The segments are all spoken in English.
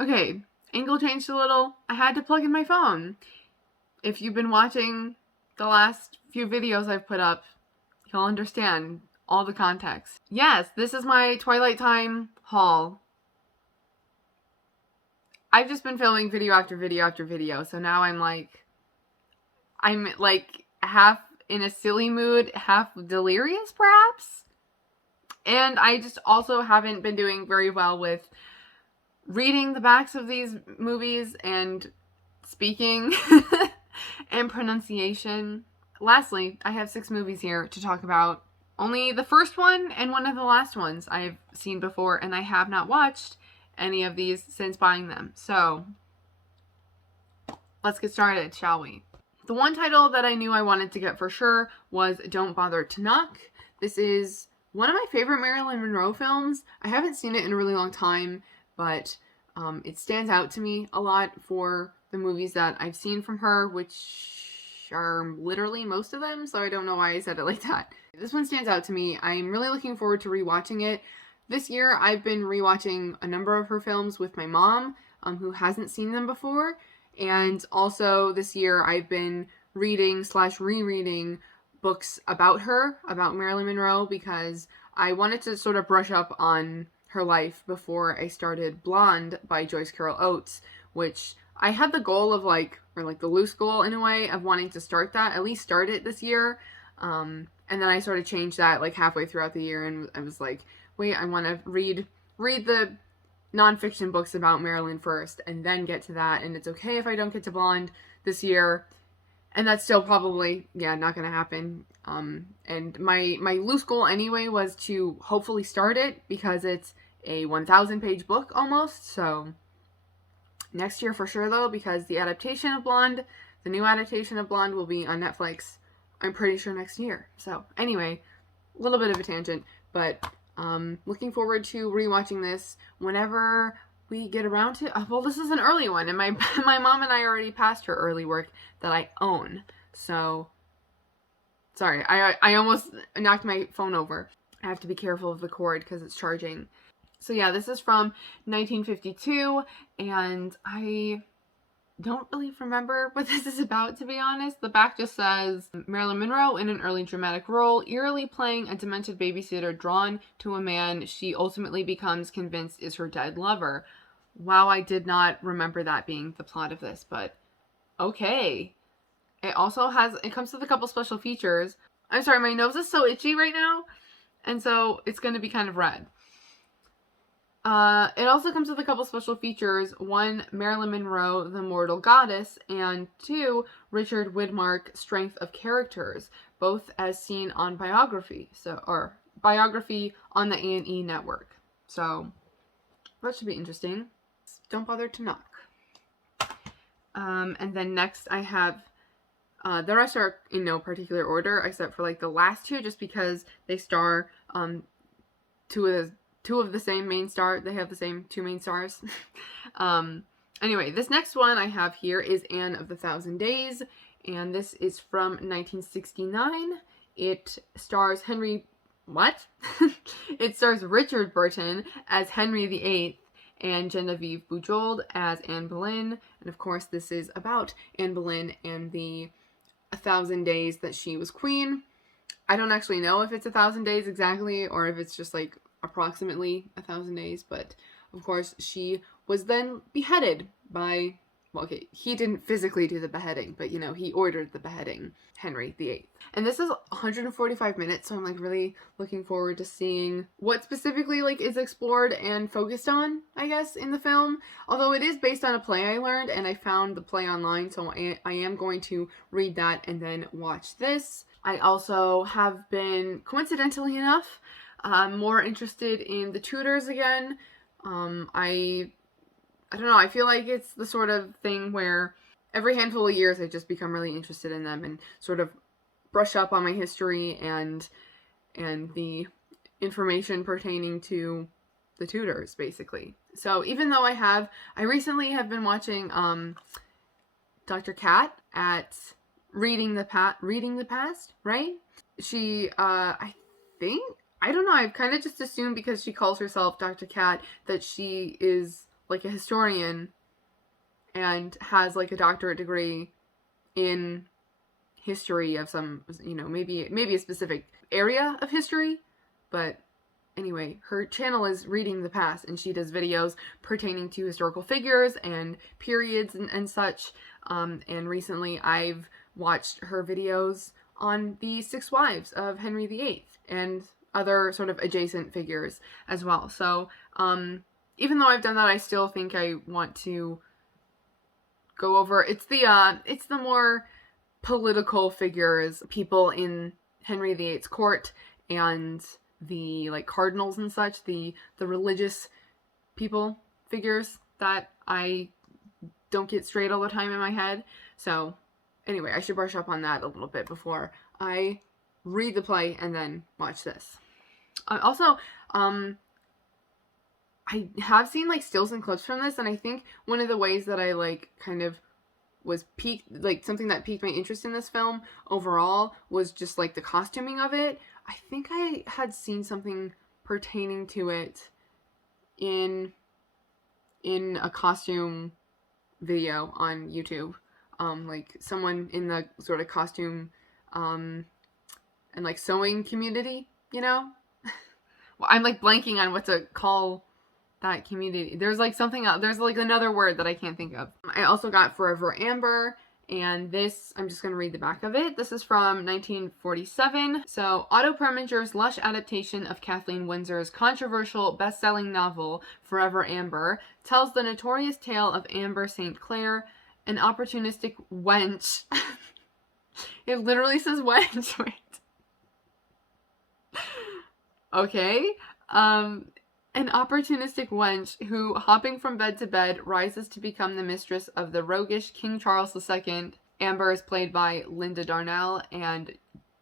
Okay, angle changed a little. I had to plug in my phone. If you've been watching the last few videos I've put up, you'll understand all the context. Yes, this is my Twilight Time haul. I've just been filming video after video after video, so now I'm like half in a silly mood, half delirious perhaps. And I just also haven't been doing very well with reading the backs of these movies and speaking and pronunciation. Lastly, I have 6 movies here to talk about. Only the first one and one of the last ones I've seen before, and I have not watched any of these since buying them. So, let's get started, shall we? The one title that I knew I wanted to get for sure was Don't Bother to Knock. This is one of my favorite Marilyn Monroe films. I haven't seen it in a really long time, but it stands out to me a lot for the movies that I've seen from her, which are literally most of them, so I don't know why I said it like that. This one stands out to me. I'm really looking forward to rewatching it. This year, I've been rewatching a number of her films with my mom, who hasn't seen them before, and also this year, I've been reading/rereading books about her, about Marilyn Monroe, because I wanted to sort of brush up on her life before I started Blonde by Joyce Carol Oates, which I had the goal of the loose goal in a way of wanting to start that, at least start it this year. And then I sort of changed that like halfway throughout the year, and I was like, wait, I want to read the nonfiction books about Marilyn first and then get to that, and it's okay if I don't get to Blonde this year. And that's still probably, not going to happen. And my loose goal anyway was to hopefully start it because it's a 1,000-page book almost. So next year for sure though, because the adaptation of Blonde, the new adaptation of Blonde will be on Netflix, I'm pretty sure next year. So anyway, a little bit of a tangent, but looking forward to rewatching this whenever we get around to. Well, this is an early one, and my mom and I already passed her early work that I own. So, sorry, I almost knocked my phone over. I have to be careful of the cord because it's charging. So yeah, this is from 1952, and I don't really remember what this is about, to be honest. The back just says, Marilyn Monroe in an early dramatic role, eerily playing a demented babysitter drawn to a man she ultimately becomes convinced is her dead lover. Wow, I did not remember that being the plot of this, but okay. It comes with a couple special features. I'm sorry, my nose is so itchy right now, and so it's going to be kind of red. It also comes with a couple special features. 1, Marilyn Monroe, the Mortal Goddess, and 2, Richard Widmark, Strength of Characters, both as seen on Biography, or Biography on the A&E network. So, that should be interesting. Don't Bother to Knock. And then next I have, the rest are in no particular order, except for the last 2, just because they star, two of the same main star. They have the same 2 main stars. Anyway, this next one I have here is Anne of the Thousand Days, and this is from 1969. It stars It stars Richard Burton as Henry VIII and Genevieve Bujold as Anne Boleyn. And of course, this is about Anne Boleyn and the 1,000 days that she was queen. I don't actually know if it's 1,000 days exactly, or if it's just approximately 1,000 days, but of course she was then beheaded by, he didn't physically do the beheading, but he ordered the beheading, Henry VIII. And this is 145 minutes, so I'm really looking forward to seeing what specifically is explored and focused on, I guess, in the film. Although it is based on a play I learned, and I found the play online, so I am going to read that and then watch this. I also have been, coincidentally enough, more interested in the Tudors again. I don't know, I feel like it's the sort of thing where every handful of years I just become really interested in them and sort of brush up on my history and the information pertaining to the Tudors, basically. So even though I recently have been watching Dr. Kat at Reading the Past, right? She, I don't know, I've kind of just assumed because she calls herself Dr. Kat that she is like a historian and has like a doctorate degree in history of some, you know, maybe a specific area of history. But anyway, her channel is Reading the Past, and she does videos pertaining to historical figures and periods and such. And recently I've watched her videos on the 6 wives of Henry VIII and other sort of adjacent figures as well. So even though I've done that, I still think I want to go over, it's the more political figures, people in Henry VIII's court, and the like cardinals and such, the religious people figures that I don't get straight all the time in my head. So anyway, I should brush up on that a little bit before I read the play and then watch this. Also, I have seen like stills and clips from this, and I think one of the ways that I like kind of was something that piqued my interest in this film overall was just like the costuming of it. I think I had seen something pertaining to it in a costume video on YouTube. Like someone in the sort of costume and like sewing community, you know? Well, I'm like blanking on what to call that community. There's like something else. There's like another word that I can't think of. I also got Forever Amber, and this, I'm just going to read the back of it. This is from 1947. So, Otto Preminger's lush adaptation of Kathleen Winsor's controversial best-selling novel, Forever Amber, tells the notorious tale of Amber St. Clair, an opportunistic wench. It literally says wench. Wait. Okay. An opportunistic wench who, hopping from bed to bed, rises to become the mistress of the roguish King Charles II. Amber is played by Linda Darnell, and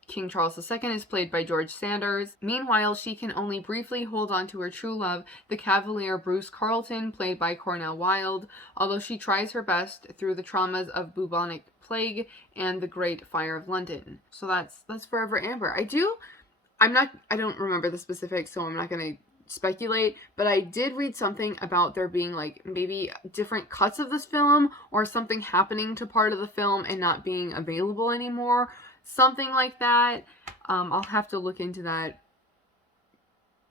King Charles II is played by George Sanders. Meanwhile, she can only briefly hold on to her true love, the Cavalier Bruce Carleton, played by Cornell Wilde, although she tries her best through the traumas of bubonic plague and the Great Fire of London. So that's Forever Amber. I don't remember the specifics, so I'm not going to speculate, but I did read something about there being like maybe different cuts of this film or something happening to part of the film and not being available anymore. Something like that. I'll have to look into that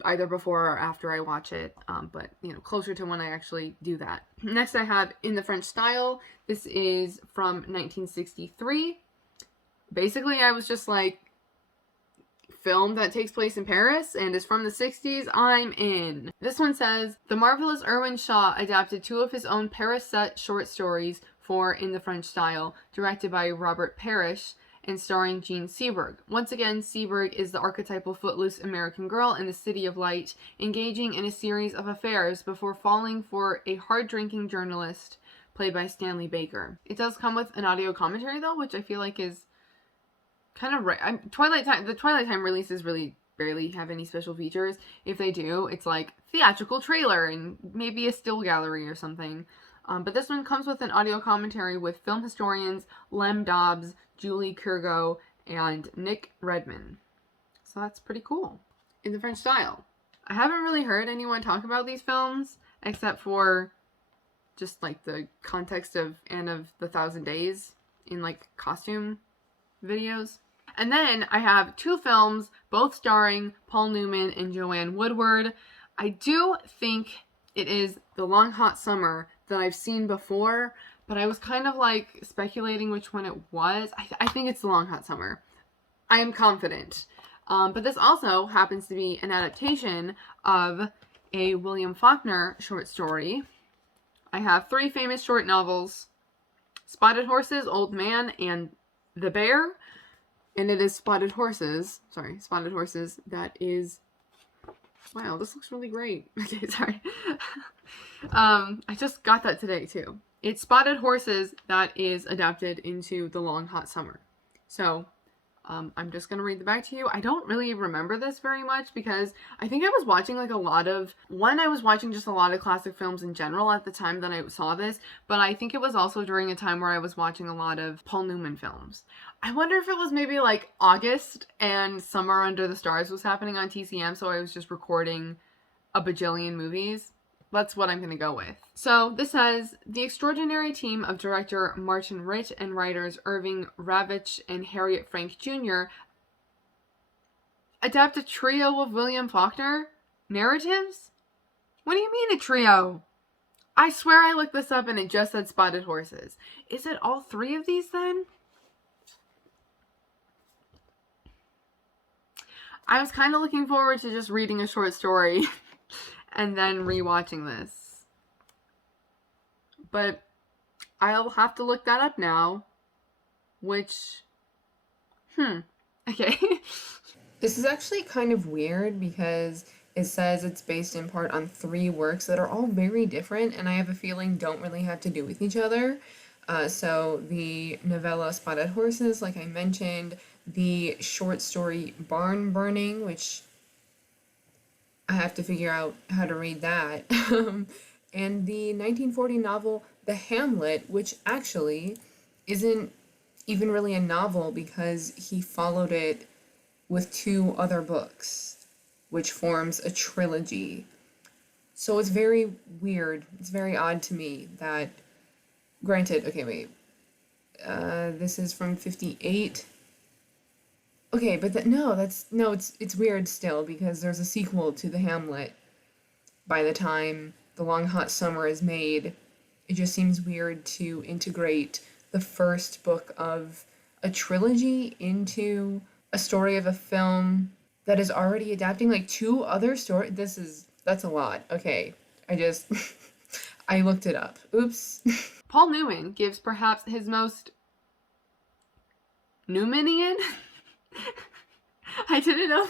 either before or after I watch it, but you know, closer to when I actually do that. Next I have In the French Style. This is from 1963. Basically, I was just like, film that takes place in Paris and is from the 60s, I'm in. This one says, the marvelous Irwin Shaw adapted 2 of his own Paris-set short stories for In the French Style, directed by Robert Parrish and starring Jean Seberg. Once again, Seberg is the archetypal footloose American girl in the City of Light, engaging in a series of affairs before falling for a hard-drinking journalist played by Stanley Baker. It does come with an audio commentary though, which I feel like is kind of right. The Twilight Time releases really barely have any special features. If they do, it's like theatrical trailer and maybe a still gallery or something. But this one comes with an audio commentary with film historians Lem Dobbs, Julie Kurgo, and Nick Redman. So that's pretty cool. In the French Style. I haven't really heard anyone talk about these films except for just like the context of Anne of the Thousand Days in like costume videos. And then I have 2 films, both starring Paul Newman and Joanne Woodward. I do think it is The Long Hot Summer that I've seen before, but I was kind of like speculating which one it was. I think it's The Long Hot Summer. I am confident. But this also happens to be an adaptation of a William Faulkner short story. I have 3 famous short novels, Spotted Horses, Old Man, and The Bear. And it is Spotted Horses that is, wow, this looks really great. Okay, sorry. I just got that today too. It's Spotted Horses that is adapted into The Long Hot Summer. So, I'm just going to read the back to you. I don't really remember this very much because I think I was watching like I was watching just a lot of classic films in general at the time that I saw this, but I think it was also during a time where I was watching a lot of Paul Newman films. I wonder if it was maybe like August and Summer Under the Stars was happening on TCM, so I was just recording a bajillion movies. That's what I'm going to go with. So this says, the extraordinary team of director Martin Ritt and writers Irving Ravitch and Harriet Frank Jr. adapt a trio of William Faulkner narratives? What do you mean a trio? I swear I looked this up and it just said Spotted Horses. Is it all three of these then? I was kind of looking forward to just reading a short story and then rewatching this. But I'll have to look that up now. Which, okay. This is actually kind of weird because it says it's based in part on 3 works that are all very different and I have a feeling don't really have to do with each other. So the novella Spotted Horses, like I mentioned, the short story Barn Burning, which I have to figure out how to read that, and the 1940 novel The Hamlet, which actually isn't even really a novel because he followed it with 2 other books, which forms a trilogy. So it's very weird, it's very odd to me that, granted, okay, wait, this is from 58. Okay, but it's weird still because there's a sequel to The Hamlet by the time The Long Hot Summer is made. It just seems weird to integrate the first book of a trilogy into a story of a film that is already adapting like 2 other stories. That's a lot. Okay, I looked it up. Oops. Paul Newman gives perhaps his most Newmanian? I didn't know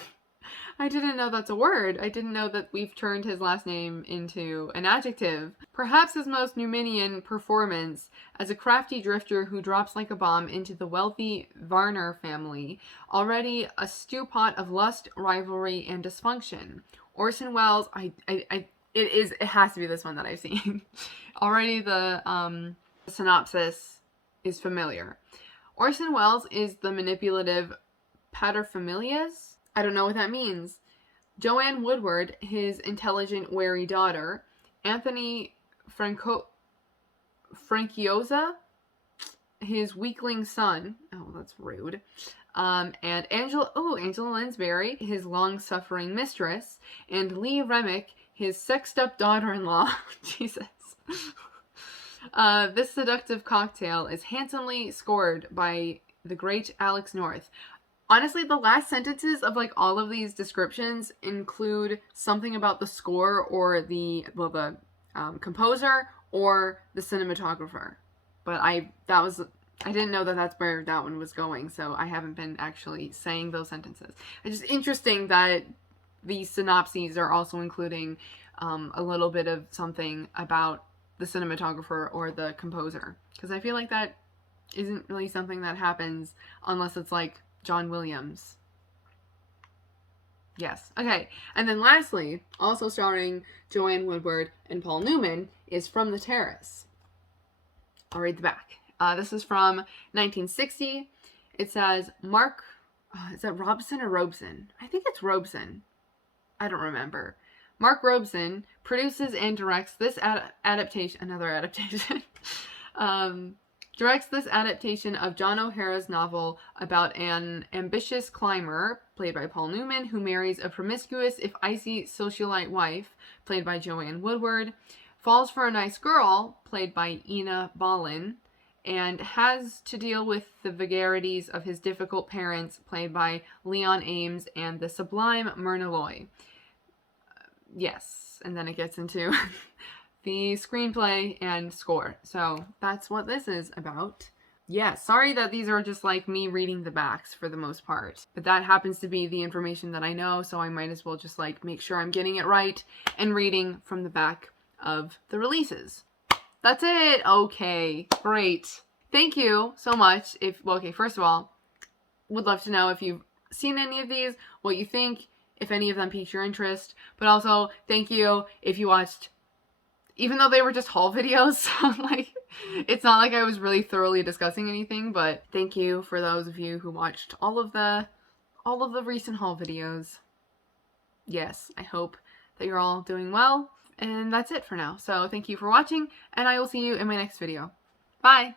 that's a word. I didn't know that we've turned his last name into an adjective. Perhaps his most Newmanian performance as a crafty drifter who drops like a bomb into the wealthy Varner family, already a stew pot of lust, rivalry, and dysfunction. Orson Welles, it has to be this one that I've seen. Already the synopsis is familiar. Orson Welles is the manipulative paterfamilias. I don't know what that means. Joanne Woodward, his intelligent, wary daughter. Anthony Franciosa, his weakling son. Oh, that's rude. And Angela Lansbury, his long-suffering mistress. And Lee Remick, his sexed-up daughter-in-law. Jesus. This seductive cocktail is handsomely scored by the great Alex North. Honestly, the last sentences of like all of these descriptions include something about the score or the composer or the cinematographer. But I didn't know that that's where that one was going, so I haven't been actually saying those sentences. It's just interesting that these synopses are also including a little bit of something about the cinematographer or the composer, because I feel like that isn't really something that happens unless it's like John Williams. Yes. Okay. And then lastly, also starring Joanne Woodward and Paul Newman, is From the Terrace. I'll read the back. This is from 1960. It says, is that Robson or Robeson? I think it's Robeson. I don't remember. Mark Robeson produces and directs this adaptation, directs this adaptation of John O'Hara's novel about an ambitious climber, played by Paul Newman, who marries a promiscuous, if icy, socialite wife, played by Joanne Woodward, falls for a nice girl, played by Ina Balin, and has to deal with the vagaries of his difficult parents, played by Leon Ames and the sublime Myrna Loy. Yes, and then it gets into the screenplay and score. So that's what this is about. Yeah, sorry that these are just like me reading the backs for the most part. But that happens to be the information that I know, so I might as well just like make sure I'm getting it right and reading from the back of the releases. That's it. Okay, great. Thank you so much. First of all, would love to know if you've seen any of these, what you think, if any of them piqued your interest. But also, thank you if you watched, even though they were just haul videos. Like, it's not like I was really thoroughly discussing anything, but thank you for those of you who watched all of the recent haul videos. Yes, I hope that you're all doing well. And that's it for now. So thank you for watching, and I will see you in my next video. Bye!